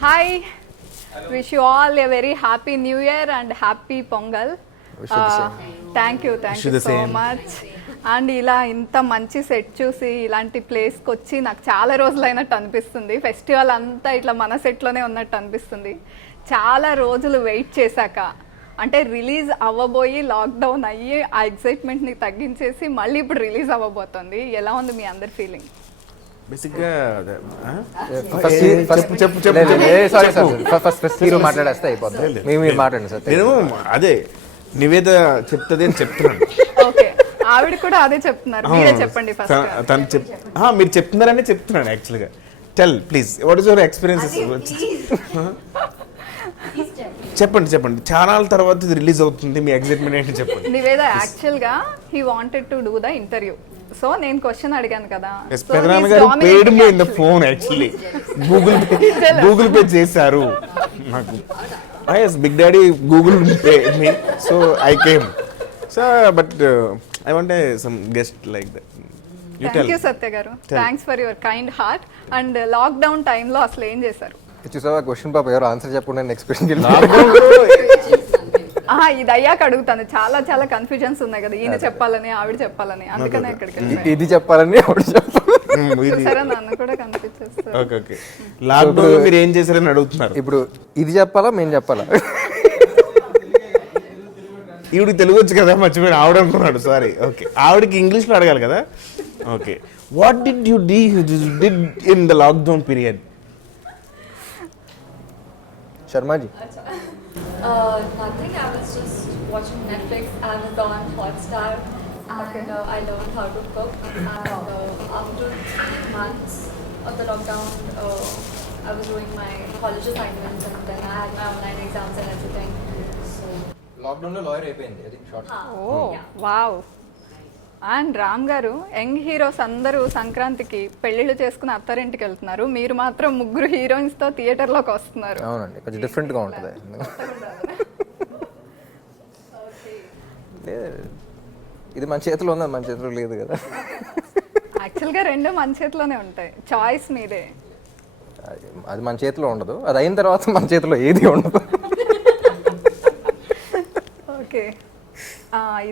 Hi, wish you all a very happy new year and happy pongal. Thank you so much. And ఇలా ఇంత మంచి set చూసి ఇలాంటి ప్లేస్కి వచ్చి నాకు చాలా రోజులైనట్టు అనిపిస్తుంది. ఫెస్టివల్ అంతా ఇట్లా మన సెట్లోనే ఉన్నట్టు అనిపిస్తుంది. చాలా రోజులు వెయిట్ చేశాక, అంటే రిలీజ్ అవ్వబోయి లాక్డౌన్ అయ్యి ఆ ఎక్సైట్మెంట్ని తగ్గించేసి మళ్ళీ ఇప్పుడు రిలీజ్ అవ్వబోతుంది. ఎలా ఉంది మీ అందరి ఫీలింగ్? బేసిక్గా మాట్లాడేస్తే అయిపోతుంది. మీరు మాట్లాడండి సార్. నేను అదే నివేద చెప్తుంది అని చెప్తున్నాను. ఓకే, ఆవిడ కూడా అదే చెప్తున్నారు. మీరే చెప్పండి ఫస్ట్. తను మీరు చెప్తున్నారని చెప్తున్నాను యాక్చువల్గా. Tell please, what is your experiences? చెప్పండి. చాలా తర్వాత ఇది రిలీజ్ అవుతుంది, మీ ఎక్సైట్మెంట్ ఏంటి చెప్పండి. నివేద యాక్చువల్గా he wanted to do the interview. So నేను క్వశ్చన్ అడిగాను కదా. పెదనాన్న గారు paid me in the phone actually. Google Pay చేశారు నాకు. yes, big daddy Google Pay me, so I came. So but I want some guest like that. Thank you Satya garu, thanks for your kind heart. And lockdown టైంలో అసలు ఏం చేశారు? చూసావా question పాప, ఎవరు answer చెప్పకుండా నెక్స్ట్ క్వశ్చన్ ఇది అయ్యాక అడుగుతాను. చాలా చాలా కన్ఫ్యూజన్స్ ఉన్నాయి కదా, ఈయన చెప్పాలని ఆవిడ చెప్పాలని, అందుకనే ఇక్కడికి ఇది చెప్పాలని సరే నన్ను కూడా కనిపించేస్తారు. ఓకే, లాక్డౌన్ లో మీరు ఏం చేశారని అడుగుతున్నారు. ఇప్పుడు ఇది చెప్పాలా మేము చెప్పాలా? ఈవిడికి తెలుగు వచ్చు కదా, మర్చిపోయాడు ఆవిడ అనుకున్నాడు. సారీ. ఓకే, ఆవిడకి ఇంగ్లీష్లో అడగాలి కదా. Okay, what did you did in the lockdown period? Sharmaji. Nothing. I was just watching Netflix, Amazon, Hotstar, and I learned how to cook. And after 3 months of the lockdown, I was doing my college assignments, and then I had my online exams and everything. So lockdown లో lawyer అయిపోయింది. అది short. Oh wow. And Ram గారు, young heroes అందరూ సంక్రాంతికి పెళ్లిళ్ళు చేసుకుని అత్తారింటికి వెళ్తున్నారు, మీరు మాత్రం ముగ్గురు హీరోయిన్స్ తో థియేటర్ లోకి వస్తున్నారు. అవునండి, కొంచెం డిఫరెంట్ గా ఉంటుంది. ఇది మన చేతిలో ఉంది, మన చేతిలో లేదు కదా. యాక్చువల్గా రెండు మన చేతిలోనే ఉంటాయి, చాయిస్ మీదే. అది మన చేతిలో ఉండదు, అది అయిన తర్వాత మన చేతిలో ఏది ఉండదు. ఓకే,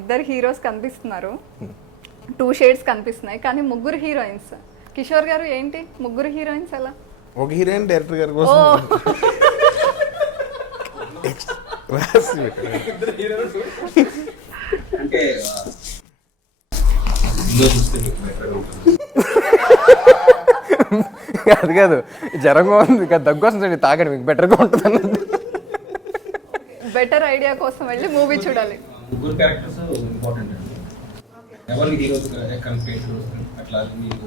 ఇద్దరు హీరోస్ కనిపిస్తున్నారు, 2 షేడ్స్ కనిపిస్తున్నాయి, కానీ ముగ్గురు హీరోయిన్స్. కిషోర్ గారు ఏంటి ముగ్గురు హీరోయిన్స్ ఎలా? ఒక హీరోయిన్ డైరెక్టర్ గారి కోసం అంటే అది కాదు, జ్వరంగా ఉంది కదా, దగ్గు వస్తుంది, తాగండి మీకు బెటర్గా ఉంటుంది అన్నది. బెటర్ ఐడియా కోసం వెళ్ళి మూవీ చూడాలి. ముగ్గురు క్యారెక్టర్స్ ఇంపార్టెంట్ అండి. ఎవరు హీరోస్ కన్ఫ్లిక్ట్ అట్లా మీకు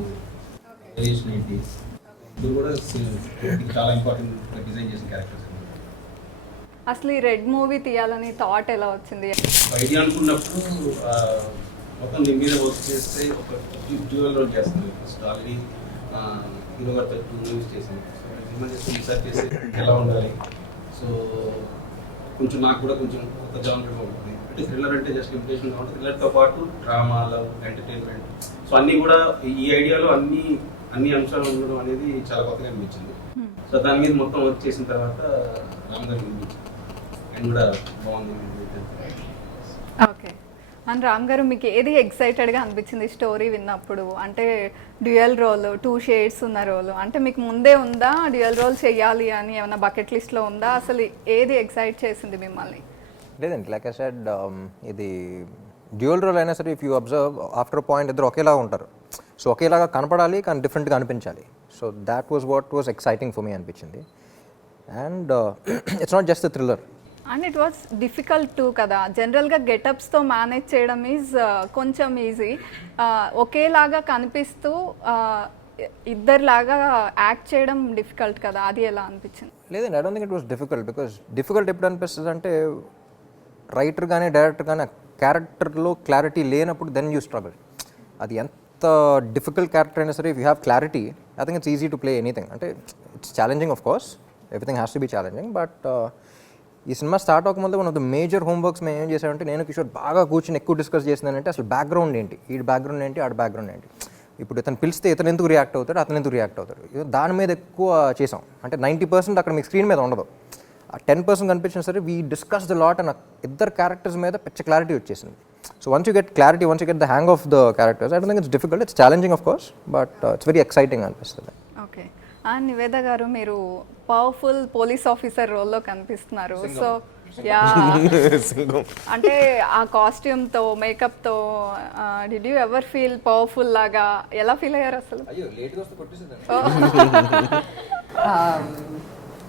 రిలేషన్ ఏంటి, ఇది కూడా చాలా ఇంపార్టెంట్ డిజైన్ చేసిన క్యారెక్టర్స్. అసలు ఈ రెడ్ మూవీ తీయాలని థాట్ ఎలా వచ్చింది? ఐడియా అనుకున్నప్పుడు మొత్తం దీని మీద వర్క్ చేస్తే ఒక డ్యూయల్ రోల్ చేస్తాను. ఫస్ట్ ఆల్రెడీ హీరో గారితో 2 మూవీస్ చేశాను. సో రీసెర్చ్ చేసి ఎలా ఉండాలి, సో కొంచెం నాకు కూడా కొంచెం కొత్త జానర్గా ఉంటుంది. అంటే థ్రిల్లర్ అంటే జస్ట్ లిమిటేషన్గా ఉంటుంది, థ్రిల్లర్తో పాటు డ్రామా, లవ్, ఎంటర్టైన్మెంట్, సో అన్నీ కూడా ఈ ఐడియాలో అన్ని అంశాలు ఉండడం అనేది చాలా కొత్తగా అనిపించింది. సో దాని మీద మొత్తం వర్క్ చేసిన తర్వాత రామ్ గారికి అనిపించింది అండ్ కూడా బాగుంది. ఓకే, అండ్ రామ్ గారు మీకు ఏది ఎక్సైటెడ్గా అనిపించింది స్టోరీ విన్నప్పుడు? అంటే డ్యూయల్ రోల్, 2 షేడ్స్ ఉన్న రోల్, అంటే మీకు ముందే ఉందా డ్యూయల్ రోల్ చేయాలి అని ఏమైనా బకెట్ లిస్ట్లో ఉందా? అసలు ఏది ఎక్సైట్ చేసింది మిమ్మల్ని? లేదండి, లైక్ ఐ సెడ్, ఇది డ్యూయల్ రోల్ అయినా సరే, if you observe after point ఇద్దరు ఒకేలాగా ఉంటారు. సో ఒకేలాగా కనపడాలి కానీ డిఫరెంట్గా అనిపించాలి. So that what was exciting for me అనిపించింది. And it's not just thriller. And it was difficult too కదా. జనరల్గా గెటప్స్తో మేనేజ్ చేయడం ఈజ్ కొంచెం ఈజీ, ఒకేలాగా కనిపిస్తూ ఇద్దరిలాగా యాక్ట్ చేయడం డిఫికల్ట్ కదా, అది ఎలా అనిపించింది? లేదండి, I don't think it was difficult. Because difficult ఎప్పుడు అనిపిస్తుంది అంటే, రైటర్ కానీ డైరెక్టర్ కానీ ఆ క్యారెక్టర్లో క్లారిటీ లేనప్పుడు దెన్ యూ స్ట్రగుల్. అది ఎంత డిఫికల్ట్ క్యారెక్టర్ అయినా సరే, if you have clarity, I think it's easy to play anything. అంటే it's challenging, of course everything has to be challenging. But ఈ సినిమా స్టార్ట్ అవ్వకముందు one of the major homeworks మేము ఏం చేసామంటే, నేను కిషోర్ బాగా కూర్చొని ఎక్కువ డిస్కస్ చేసిందంటే అసలు బ్యాక్గ్రౌండ్ ఏంటి, ఈ బ్యాక్గ్రౌండ్ ఏంటి, ఆడ బ్యాక్గ్రౌండ్ ఏంటి. ఇప్పుడు ఇతను పిలిస్తే ఇతను ఎందుకు రియాక్ట్ అవుతాడు, అతను ఎందుకు రియాక్ట్ అవుతాడు, దాని మీద ఎక్కువ చేసాం. అంటే 90% అక్కడ మీకు స్క్రీన్ మీద ఉండదు, ఆ 10% కనిపించినా సరే we discuss the lot and ఇద్దరు క్యారెక్టర్స్ మీద పిచ్చ క్లారిటీ వచ్చేసింది. So once you get clarity, once you get the hang of the characters, I don't think it's difficult, it's challenging of course, but it's very exciting అనిపిస్తుంది. Okay. And Niveda గారు మీరు powerful police officer రోల్లో కనిపిస్తున్నారు. So yeah, అంటే ఆ కాస్ట్యూమ్తో మేకప్తో did you ever feel powerful లాగా, ఎలా ఫీల్ అయ్యారు అసలు?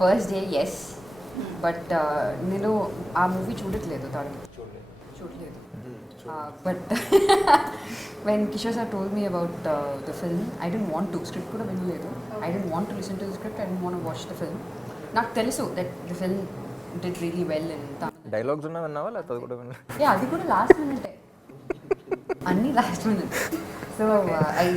ఫస్ట్ డే ఎస్, బట్ నేను ఆ మూవీ చూడట్లేదు, చూడలేదు. But when Kishore sir told me about the film, I didn't want to, script kuda vinaledu, I didn't want to listen to the script, I didn't want to watch the film. నాకు తెలుసు that the film did really well in Tamil. Dialogues ఉన్నా విన్నావా లేకపోతే అది కూడా విన్నా? Yeah, అది కూడా లాస్ట్ మినిట్, అన్ని last minute. So I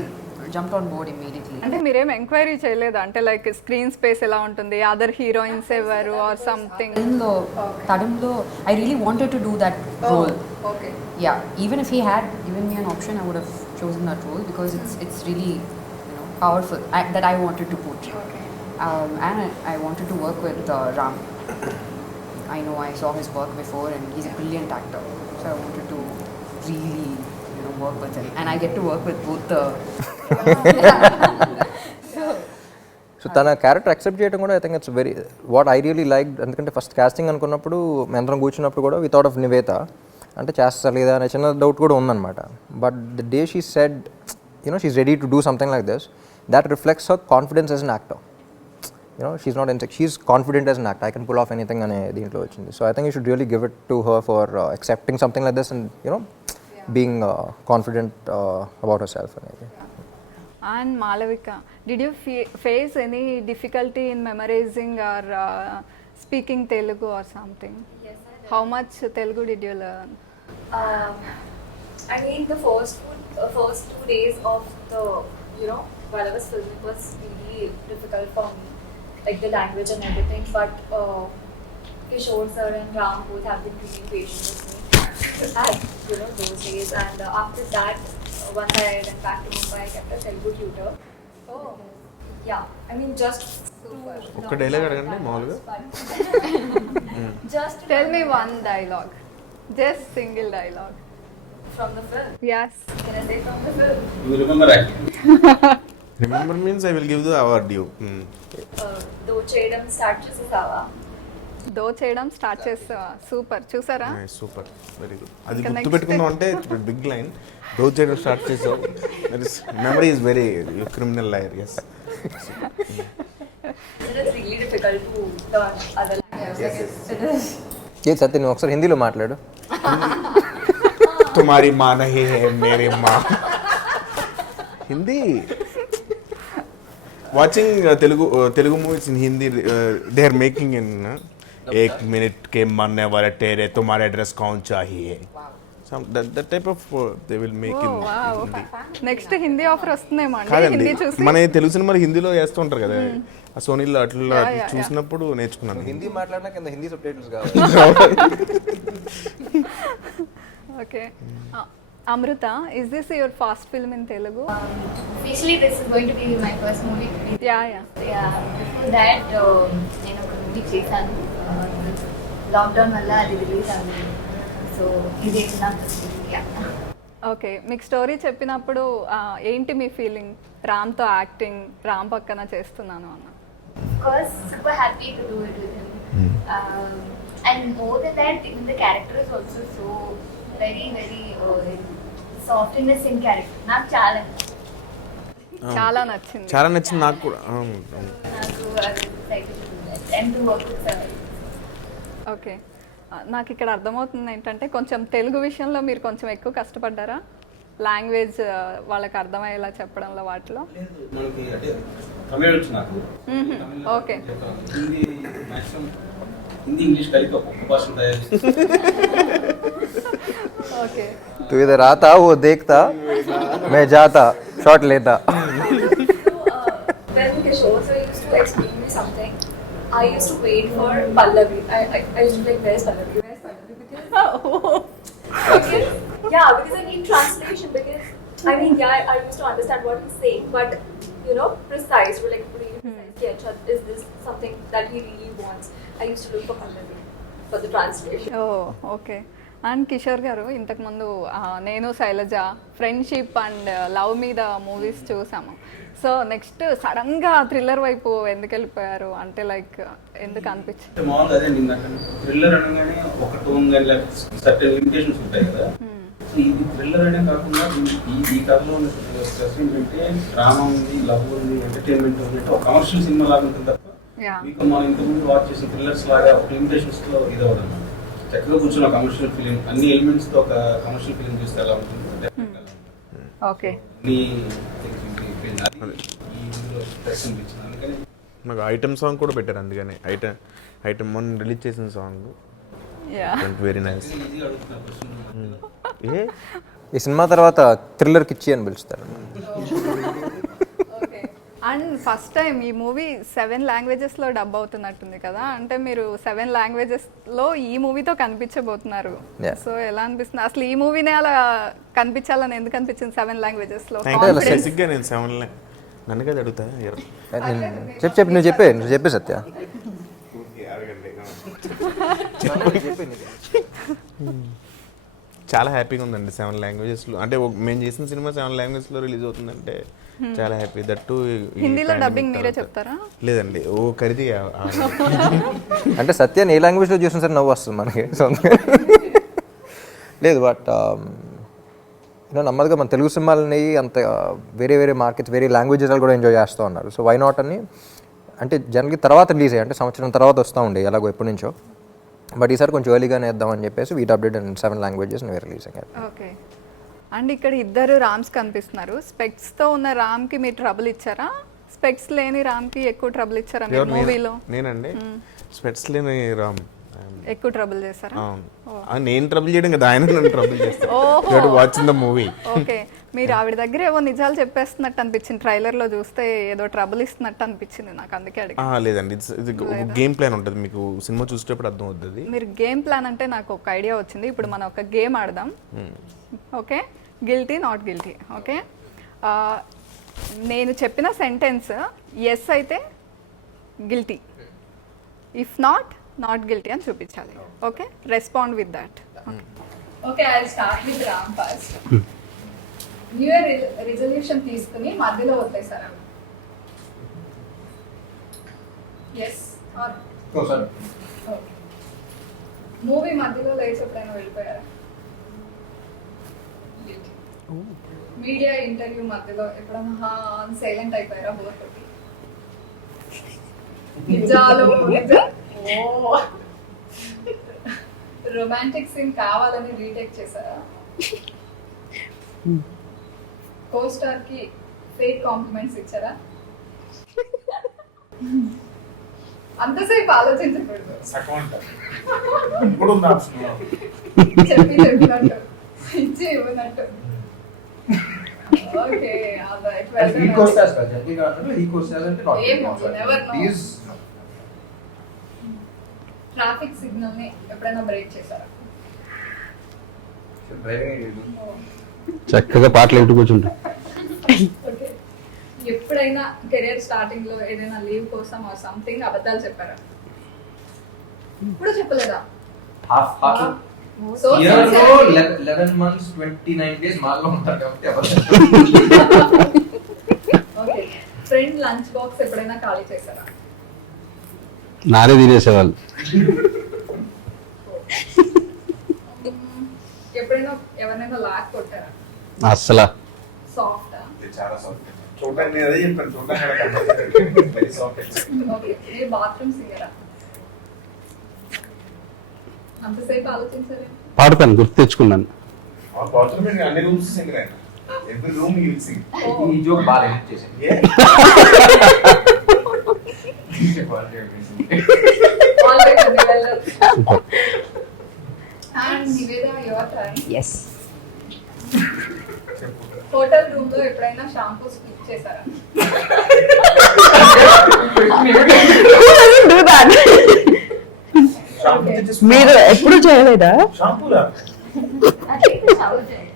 jumped on board immediately. అంటే మీరేం ఎంక్వైరీ చేయలేదా, అంటే లైక్ స్క్రీన్ స్పేస్ ఎలా ఉంటుంది, అదర్ హీరోయిన్స్ ఎవరు ఆర్ సంథింగ్? తడంలో I really wanted to do that role. Okay. Yeah, even if he had given me an option, I would have chosen that role because it's really, you know, powerful, that I wanted to portray. Okay. And I wanted to work with Ram. I know I saw his work before and he's a brilliant actor, so I wanted to really, you know, work with him, and I get to work with both the so తన character accept చేయడం కూడా I think it's very what I really like. ఎందుకంటే first casting అనుకున్నప్పుడు మేమందరం కూర్చున్నప్పుడు కూడా we thought of Nivetha, అంటే చేస్తా లేదా అనే చిన్న డౌట్ కూడా ఉందన్నమాట. But the day she said you know she's ready to do something like this, that reflects her confidence as an actor. You know, she's not insecure, she's confident as an actor, I can pull off anything ane deentlo vachindi. So I think you should really give it to her for accepting something like this and, you know, being confident about herself. And Malavika, did you face any difficulty in memorizing or speaking Telugu or something? Yes, I did. How much Telugu did you learn? I mean, the first 2 days of the, you know, while I was filming was really difficult for me, like the language and everything. But Kishore sir and Ram both have been really patient with me at, you know, those days. And after that, once I went back to Mumbai, I kept a Telugu tutor. Oh, yeah. I mean, just super. ఒక్క dialogue అడగండి మామూలుగా. Just to Tell me one dialogue, just single dialogue from the film. Yes. Can I say from the film? You remember acting? Remember means I will give the award you. దో చేయడం start చేసేసావా? దో చేయడం start చేస్తావా? Super, చూసారా? Super, very good. అది ఇంకా గుర్తు next. పెట్టుకుందాం అంటే బిగ్ లైన్. దో చేయడం స్టార్ట్ చేసావు, memory is very criminal liar. Yes, It is really difficult to learn other languages. It is. ఏ సత్య నువ్వు ఒకసారి హిందీలో మాట్లాడు. తుమారి మా నహీ హై మేరే మా. Hindi watching Telugu movies in Hindi, they are making in एक मिनट के मरने वाले तेरे तुम्हारा एड्रेस कौन चाहिए, that type of they will make in Hindi. Next Hindi offer వస్తుందేమో అండి, కాదండి, హిందీ చూసి. మన తెలుగు సినిమాలు హిందీలో వేస్తూ ఉంటారు కదా, ఆ సోనీలో అట్లా yeah. చూసినప్పుడు నేర్చుకున్నాను. హిందీ మాట్లాడినా కింద హిందీ సబ్ టైటిల్స్ కావాలి. Okay. Amrita, is this your first film in Telugu? Actually, this is going to be my first movie. Yeah. Yeah. Before that, నేను ఒక మూవీ చేశాను. లాక్డౌన్ వల్ల అది రిలీజ్ అవ్వలేదు. సో ఇది నా ఫస్ట్ మూవీ. ఓకే, మీకు స్టోరీ చెప్పినప్పుడు ఏంటి మీ ఫీలింగ్? రామ్తో యాక్టింగ్, రామ్ పక్కన చేస్తున్నాను అన్న. Of course, super happy to do it with him. And more than that, even the character is also so very, very softness in character. నాకు చాలా చాలా నచ్చింది. చాలా నచ్చింది నాకు కూడా. నాకు excited to do that and to work with sir. Okay, నాకు ఇక్కడ అర్థమవుతుంది ఏంటంటే కొంచెం తెలుగు విషయంలో మీరు కొంచెం ఎక్కువ కష్టపడ్డారా, లాంగ్వేజ్ వాళ్ళకి అర్థమయ్యేలా చెప్పడంలో వాటిలో? మనకి అంటే తమిళ వచ్చు నాకు. Okay. Hindi maximum Hindi English కలిపి ఒక్కొక్క భాష తయారు. ఓకే. तू इधर आता वो देखता मैं जाता शॉट लेता. When Kishore sir used to explain me something, I used to wait for Pallavi. I used to be like, where's Pallavi? Where's Pallavi? Because yeah, because I need translation, because I mean, yeah, I used to understand what he's saying, but you know, precise. We're like really precise. Yeah, Chad, is this something that he really wants? I used to look for Pallavi for the translation. Oh okay. And Kishore గారు ఇంతకుముందు నేను Shailaja friendship and love మీద movies చూసాము. So next సడన్గా thriller వైపు ఎందుకు వెళ్ళిపోయారు అంటే లైక్ ఎందుకు అనిపించింది? మామూలుగా అదే థ్రిల్లర్ అనగానే ఒక టోన్ కానీ సర్టెన్ లిమిటేషన్స్ ఉంటాయి కదా. సో ఇది థ్రిల్లర్ అనే కాకుండా ఈ కథలో ఉన్న స్ట్రెస్ ఏంటంటే డ్రామా ఉంది, లవ్ ఉంది, ఎంటర్టైన్మెంట్ ఉంది, అంటే ఒక కమర్షియల్ సినిమా లాగా ఉంటుంది తప్ప మీకు మనం ఇంతకుముందు వాచ్ చేసిన థ్రిల్లర్స్ లాగా ఒక లిమిటేషన్స్ తో ఇది అవ్వదు అన్నమాట. చక్కగా కూర్చున్న కమర్షియల్ ఫిలిం అన్ని ఎలిమెంట్స్ తో ఒక కమర్షియల్ ఫిలిం చూస్తే ఎలా ఉంటుంది. ఓకే. నాకు ఐటమ్ సాంగ్ కూడా పెట్టారు, అందుకని ఐటమ్ మొన్న రిలీజ్ చేసిన సాంగ్ వెరీ నైస్. ఈ సినిమా తర్వాత థ్రిల్లర్ కిచ్చి అని పిలుస్తారు. అండ్ ఫస్ట్ టైం ఈ మూవీ 7 లాంగ్వేజెస్లో డబ్ అవుతున్నట్టుంది కదా, అంటే మీరు 7 లాంగ్వేజెస్లో ఈ మూవీతో కనిపించబోతున్నారు. సో ఎలా అనిపిస్తుంది అసలు ఈ మూవీనే అలా కనిపించాలని ఎందుకు అనిపించింది 7 లాంగ్వేజెస్లో? బేసిక్గా నేను 7 నన్ను కదా అడుగుతా. చెప్పు నువ్వు చెప్పే సత్య. చాలా హ్యాపీగా ఉందండి 7 లాంగ్వేజెస్లో. అంటే మేము చేసిన సినిమా 7 లాంగ్వేజ్లో రిలీజ్ అవుతుందంటే చాలా హ్యాపీ. దట్టు హిందీలో డబ్బింగ్ మీరే చెప్తారా? లేదండి, ఓ ఖరీది. అంటే సత్యాన్ని ఏ లాంగ్వేజ్లో చూసిన సరే నవ్వు వస్తుంది మనకి. లేదు బట్ నమ్మదుగా మన తెలుగు సినిమాలని అంత వేరే వేరే మార్కెట్స్ వేరే లాంగ్వేజెస్ కూడా ఎంజాయ్ చేస్తూ ఉన్నారు. సో వై నాట్ అని అంటే జనరల్గా తర్వాత రిలీజ్ అయ్యాయి, అంటే సంవత్సరం తర్వాత వస్తూ ఉండే ఎలాగో ఎప్పటి నుంచో. బట్ ఈసారి కొంచెం ఎర్లీగానే వేద్దామని చెప్పేసి we dubbed in 7 languages release అయ్యారు. ఓకే. అండ్ ఇక్కడ ఇద్దరు రామ్స్ కనిపిస్తున్నారు. స్పెక్స్తో ఉన్న రామ్కి మీరు ట్రబుల్ ఇచ్చారా? స్పెక్స్ లేని రామ్కి ఎక్కువ ట్రబుల్ ఇచ్చారా మీరు మూవీలో? నేనండి స్పెక్స్ లేని రామ్ ఎక్కువ ట్రబుల్ చేశారా? నేను ట్రబుల్ చేయడం కదా, ఆయన నన్ను ట్రబుల్ చేస్తాను. Watching the movie. ఓకే. మీరు ఆవిడ దగ్గర ఏవో నిజాలు చెప్పేస్తున్నట్టు అనిపించింది, ట్రైలర్లో చూస్తే ఏదో ట్రబుల్ ఇస్తున్నట్టు అనిపించింది నాకు, అందుకే అడిగి. లేదండి, ఇది గేమ్ ప్లాన్ ఉంటుంది, మీకు సినిమా చూసేటప్పుడు అర్థం అవుతుంది. మీరు గేమ్ ప్లాన్ అంటే నాకు ఒక ఐడియా వచ్చింది. ఇప్పుడు మనం ఒక గేమ్ ఆడదాం. Okay, guilty not guilty. Okay, నేను చెప్పిన సెంటెన్స్ ఎస్ అయితే గిల్టీ, ఇఫ్ నాట్ గిల్టీ అని చూపించాలి. Okay, respond with that. Okay, I start with Ram first. New year resolution తీసుకుని మధ్యలో వదిలేసారా? Yes or okay. మూవీ మధ్యలో లేచి ఎప్పుడైనా వెళ్ళిపోయారా? మీడియా ఇంటర్వ్యూ మధ్యలో ఎప్పుడైనా సైలెంట్ అయిపోయారా బోర్ కొట్టి? నిజాలు రొమాంటిక్ సీన్ కావాలని రీటేక్ చేశారా? కో స్టార్ కి ఫేక్ కాంప్లిమెంట్స్ ఇచ్చారా? అంతసేపు ఆలోచించకూడదు, చెప్పినట్టు ఇచ్చి ఇవ్వనట్టు. ఓకే, ట్రాఫిక్ సిగ్నల్ ని ఎప్పుడైనా బ్రేక్ చేశారా? చక్కగా పాటలు వింటూ కూర్చుంటా. ఓకే, ఎప్పుడైనా కెరీర్ స్టార్టింగ్ లో ఏదైనా లీవ్ కోసం ఆర్ సంథింగ్ అబద్ధాలు చెప్పారా? ఇప్పుడు చెప్పలేదా? సో 11 months 29 days మాల్లో ఉంటారు కాబట్టి ఓకే, ఫ్రెండ్ లంచ్ బాక్స్ ఎప్పుడైనా ఖాళీ చేశారా? నారే తినేసేవాళ్ళు. ఎప్పుడైనా ఎవరినైనా లాక్ కొట్టారా? అస్సలా సాఫ్ట్. చాలా సాఫ్ట్. చూడండి, అదే చెప్పాను, చూడండి వెరీ సాఫ్ట్. ఓకే, మీరు బాత్రూమ్ సింగరా? అంతసేపు ఆలోచించారు? పాడతాను, గుర్తు తెచ్చుకున్నాను. అన్ని రూమ్స్ సింగర్ ఆయన, every room you will sing. ఈ జోక్ బాగా హిట్ చేసింది. And Niveda, your turn. Yes. Hotel room లో ఎప్పుడైనా షాంపూ స్కిప్ చేశారా? Do that. మీరు ఎప్పుడు చేయలేదా? షాంపూలా? I think the shower gel.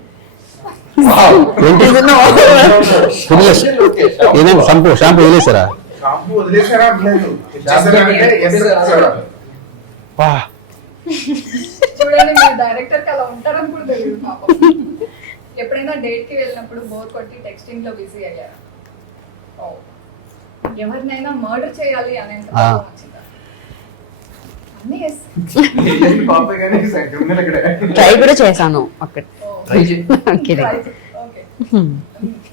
ఏదైనా షాంపూ వదిలేసారా? షాంపూ వదిలేసారా అనలేదు. ఇచ్చేసారంటే yes అన్నాడు. వా, చూడండి మీ డైరెక్టర్ కి అలా ఉంటారని కూడా తెలియదు పాపం. ఎప్పుడైనా డేట్ కి వెళ్ళినప్పుడు బోర్ కొట్టి టెక్స్టింగ్ లో బిజీ అయ్యారా? ఓ. ఎవరినైనా మర్డర్ చేయాలి అనేంత ఆ. కోపం వచ్చిందా? అన్నీ yes. పాపే కానీ క్రిమినల్ ఇక్కడ. ట్రై కూడా చేశాను అక్కడ. ఓ. Okay. ఓకే.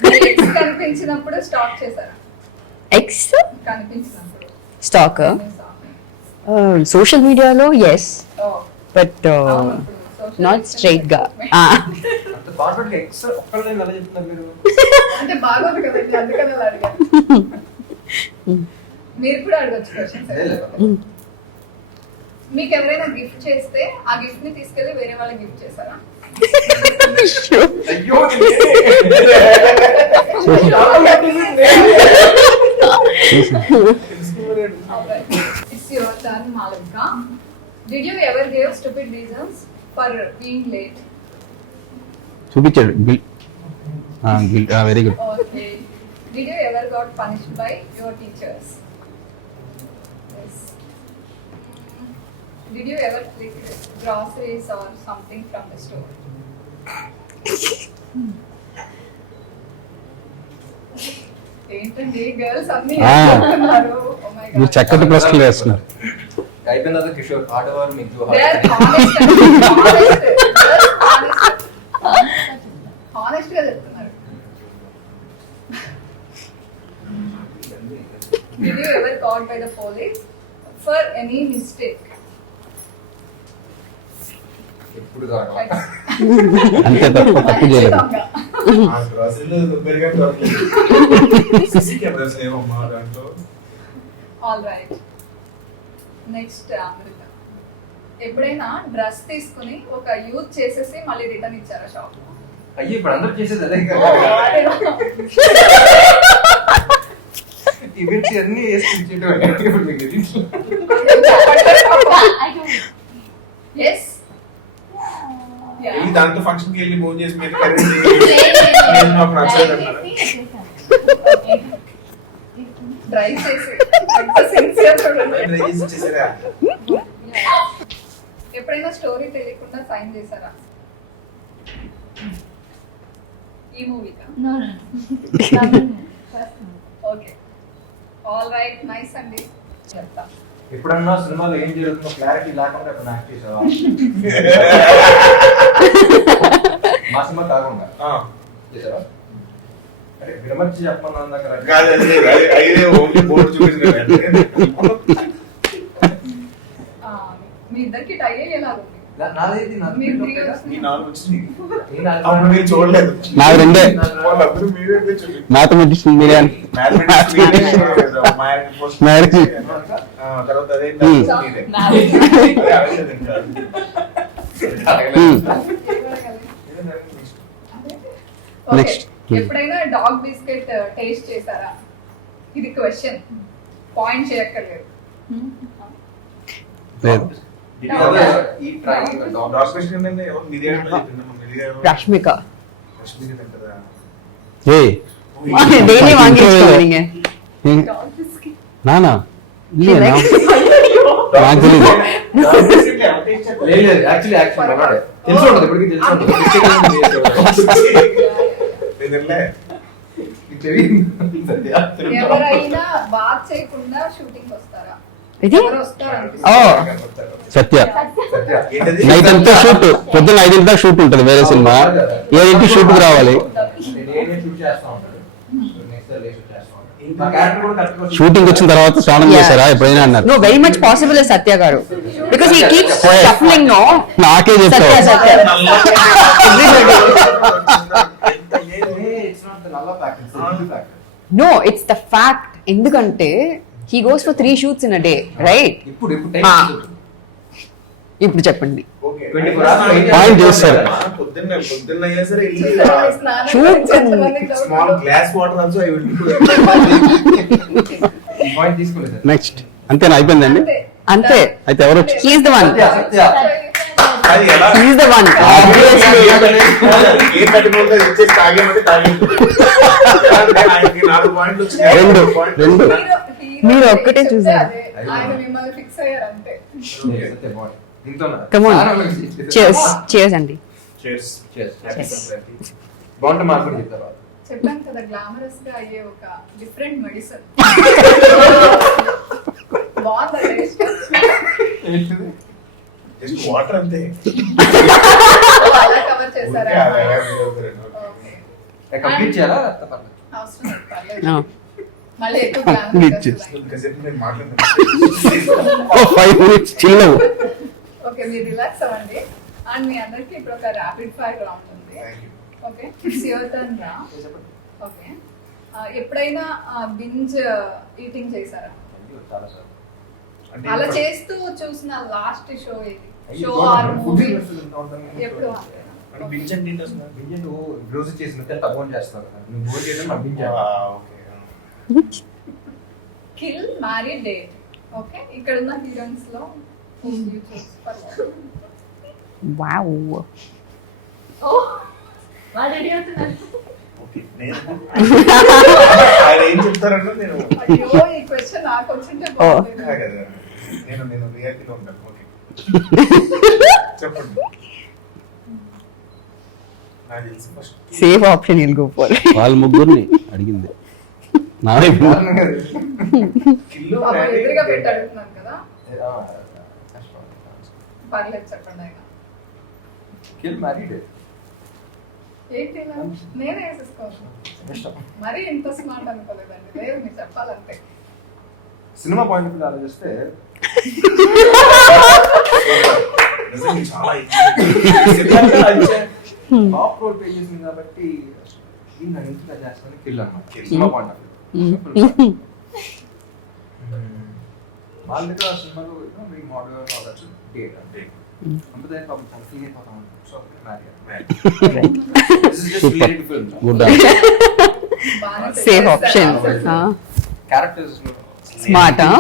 మీ ex కనిపించినప్పుడు స్టాక్ చేశారా? ఎక్స్ కనిపించినప్పుడు స్టాక్ stalk. సోషల్ మీడియాలో ఎస్, ఓ. బట్ అవును, ఇప్పుడు social నాట్ distance స్ట్రైట్ గా. అంత కాన్ఫిడెంట్ ఎక్స్ ఒక్కళ్ళే ఎలా చెప్తున్నారు మీరు? అంటే బాగోదు కదండి, అందుకని అలా అడిగాను. మీరు కూడా అడగచ్చు క్వశ్చన్స్. మీకు ఎవరైనా గిఫ్ట్ చేస్తే ఆ గిఫ్ట్ ని తీసుకెళ్లి వేరే వాళ్ళకి గిఫ్ట్ చేస్తారా? అయ్యో It's your turn, Malika. Did you ever give stupid reasons for being late? చూపించాడు bill. Very good. Okay. Did you ever got punished by your teachers? Yes. Did you ever click groceries or something from the store? ఏంటండి girls అన్ని చెప్తున్నారు? Oh my God. మీరు చక్కటి ప్రశ్నలు వేస్తున్నారు. అయిపోయిన తర్వాత కిషోర్ ఆడవారు మీకు They are honest అండి. Honest. Honest గా చెప్తున్నారు. Did you ever caught by the police for any mistake? ఎప్పుడు కాదు. అంతే, తప్పు చేయలేదు. ఆ గ్రాసరీలో దుబ్బరిగా దొరకలేదు. సీసీ కెమెరాస్ లేవమ్మా దాంట్లో. All right. Next, అమృత. ఎప్పుడైనా డ్రెస్ తీసుకుని ఒక యూజ్ చేసేసి మళ్ళీ రిటర్న్ ఇచ్చారా షాప్? అయ్యి ఇప్పుడు అందరూ చేసేది అదే ఈవెంట్స్ అన్ని వేసుకుంటే ఇప్పుడు మీకు తెలుసు. ఎస్. వెళ్ళి దాంతో ఫంక్షన్కి వెళ్ళి భోజనం చేసి మీరు కరెంట్ నేను మాకు నచ్చలేదు అన్నారు. డ్రైవ్ చేసి ఎంత sincere చూడండి. ట్రై చేసి ఇచ్చేసారా? ఎప్పుడైనా స్టోరీ తెలియకుండా సైన్ చేశారా? ఈ మూవీకా? No. Okay. All right, nice అండి. చెప్తా. ఎప్పుడన్నా సినిమాలో ఏం జరుగుతుందో క్లారిటీ లేకుండా ఇప్పుడు నాకు చేసావా? మా సినిమా కాకుండా చేసావా? అరే విరమర్చి చెప్పమన్నా దగ్గర కాదు అదే ఓన్లీ బోర్డు చూపించారు. మీ ఇద్దరికి టై అయ్యేలాగుంది. నాదేది మీరు three years ఈ నాలుగు వచ్చింది నేను అప్పుడు మీరు చూడలేదు. నాకు రెండే. వాళ్ళందరూ మీరే చూపించారు. మ్యాథమెటిక్స్ మీరే అని. మ్యాథమెటిక్స్ మీరే, మ్యాథ్స్ పోస్ట్ మ్యాథ్స్. తర్వాత అదే మీరే. ఓకే. Next. ఎప్పుడైనా డాగ్ బిస్కెట్ టేస్ట్ చేశారా? ఇది క్వశ్చన్, పాయింట్ చేయక్కర్లేదు. లేదు. ఈ ట్రై రష్మిక ఏయ్, డైలీ వాంగేసుకోండి. Dog biscuit. నానా ఇల్లేనా? నాకు తెలీదు. లేదు యాక్చువల్లీ మనోడే తెలిసి ఉంటుంది ఇప్పటికీ తెలిసి ఉంటుంది. ఎవరైనా బాత్ చేయకుండా షూటింగ్ వస్తారా? ఇది ఎవరు వస్తారు ఓ సత్య నైట్ అంతా షూట్, పొద్దున్న 5 గంటలకు షూట్ ఉంటుంది వేరే సినిమా. 7 షూట్కి రావాలి. షూటింగ్ వచ్చిన తర్వాత స్నానం చేశారా ఎప్పుడైనా అన్నారు. No very much possible Satya గారు because he keeps shuffling. No నాకే సత్య చెప్తావు. Satya no it's the fact. ఎందుకంటే he goes for 3 shoots in a day, right? ఇప్పుడు చెప్పండి. పాయింట్ చేస్తారు. పొద్దున్న అయ్యా సరే shoot small glass water also I will next అంతేనా? అయిపోయిందండి. అంతే. అయితే ఎవరు హీ ఇస్ ద వన్. అది ఎలా He's the one. ఏం కట్టుకోగా ఇచ్చేసి తాగేమంటే తాగేది. ఆయనకి 4 పాయింట్లు వచ్చినాయి. రెండు. మీరు ఒక్కటే చూసారు. ఆయన మిమ్మల్ని ఫిక్స్ అయ్యారు అంతే. Come on. Cheers అండి. బాగుంటే మాకు కూడా చెప్తారు. చెప్పాను కదా గ్లామరస్ గా అయ్యే ఒక డిఫరెంట్ మెడిసిన్. బాగుందా టేస్ట్? జస్ట్ వాటర్ అంతే. అలా కవర్ చేశారా? ఓకే. కంప్లీట్ చేయాలా? అవసరం లేదు, పర్లేదు. No. మళ్ళీ ఎక్కువ గ్లామరస్. ఇంకాసేపు నేను మాట్లాడుతున్నాను. 5 minutes chill అవ్వు. ఓకే, మీరు రిలాక్స్ అవ్వండి. అండ్ మీ అందరికి ఇప్పుడు ఒక ర్యాపిడ్ ఫైర్ రౌండ్ ఉంది. ఓకే, సియోటన్ రా. ఓకే, ఎప్పుడైనా బింజ్ ఈటింగ్ చేశారా? అలా చేస్తూ చూసిన లాస్ట్ షో ఏది? షో ఆర్ మూవీ ఎప్పుడు? రోజు చేసిన తప్పని చేస్తారు. నువ్వు బోర్ చేయడం నాకు binge. Kill marry date. Okay, ఇక్కడ ఉన్న హీరోయిన్స్ లో Wow. ఆయన ఏం చెప్తారంటే నేను అయ్యో, ఈ క్వశ్చన్ నాకు వచ్చింటే బాగుంది. నేను రియాలిటీలో ఉంటాను. ఓకే చెప్పండి. నాకు తెలిసి first Safe option you'll go for. వాళ్ళ ముగ్గురిని అడిగింది నా వైపు. కిల్లో పాపం ఎదురుగా పెట్టి అడుగుతున్నాను కదా. పర్లేదు, చెప్పండి ఆయన. Kill married. ఏంటి ఇలా? నేనే వేసేసుకోవచ్చు. మరి ఇంత స్మార్ట్ అనుకోలేదండి. లేదు, మీరు చెప్పాలంతే. సినిమా పాయింట్ ఆఫ్ వ్యూ ఆలోచిస్తే నిజంగా చాలా టాప్ రోల్ పే చేసింది కాబట్టి దీన్ని ఇంట్లో చేస్తాను కిల్ అన్నమాట. సినిమా పాయింట్ ఆఫ్ వ్యూ వాళ్ళ దగ్గర సినిమాలో వెరీ మోడర్న్ అవ్వచ్చు డేట్ అంటే పాపం చాలా ఫీల్ అయిపోతాం. సో గుడ్ బాగానే Safe చెప్పేస్తారు. option. Characters Smart, huh?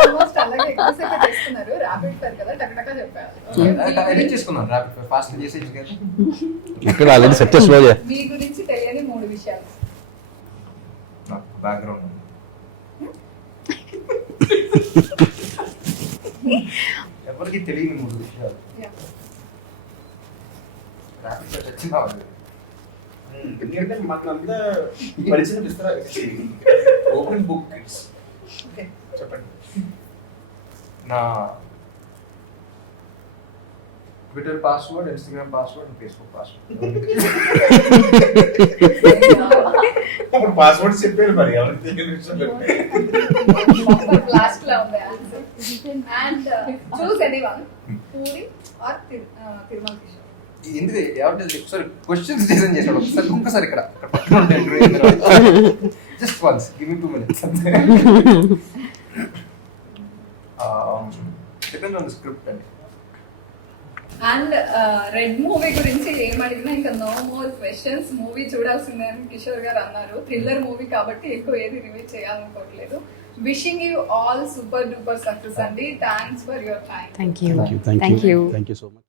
Almost అలాగే ఎక్కువసేపు చేస్తున్నారు. ర్యాపిడ్ ఫైర్ కదా, టకటకా చెప్పారు. ఎడిట్ చేసుకున్నాను ర్యాపిడ్ ఫాస్ట్ చేసేయచ్చు కదా. ఇక్కడ ఆల్రెడీ సక్సెస్ లో మీ గురించి తెలియని 3 విషయాలు. నాకు బ్యాక్గ్రౌండ్ ఎవరికి తెలియని 3 విషయాలు. Yeah. ర్యాపిడ్ ఫైర్ వచ్చిందా ఎందుకంటే మాకు అంతా పరిచయం ఇస్తారా? Open book kids. ఓకే, చెప్పండి. నా Twitter password, Instagram password, Facebook password. అప్పుడు పాస్వర్డ్ చెప్పారు మరి ఎవరికి తెలియని విషయాలు. లాస్ట్ లో ఉంది answer. And choose anyone, Puri or Tirumala Kishore. ఎందుకు ఎవరు ఒకసారి క్వశ్చన్స్ డిజైన్ చేశాడు. ఒక్కసారి ఇక్కడ just once give me 2 minutes. Depend on the script అండి. అండ్ రెడ్ మూవీ గురించి ఏం అడిగినా ఇంకా నో మోర్ క్వశ్చన్స్. మూవీ చూడాల్సిందే అని కిషోర్ గారు అన్నారు. థ్రిల్లర్ మూవీ కాబట్టి ఎక్కువ ఏది రివీల్ చేయాలనుకోవట్లేదు. Wishing you all super duper success అండి. Thanks for your time. Thank you. Thank you Thank you. Thank you so much.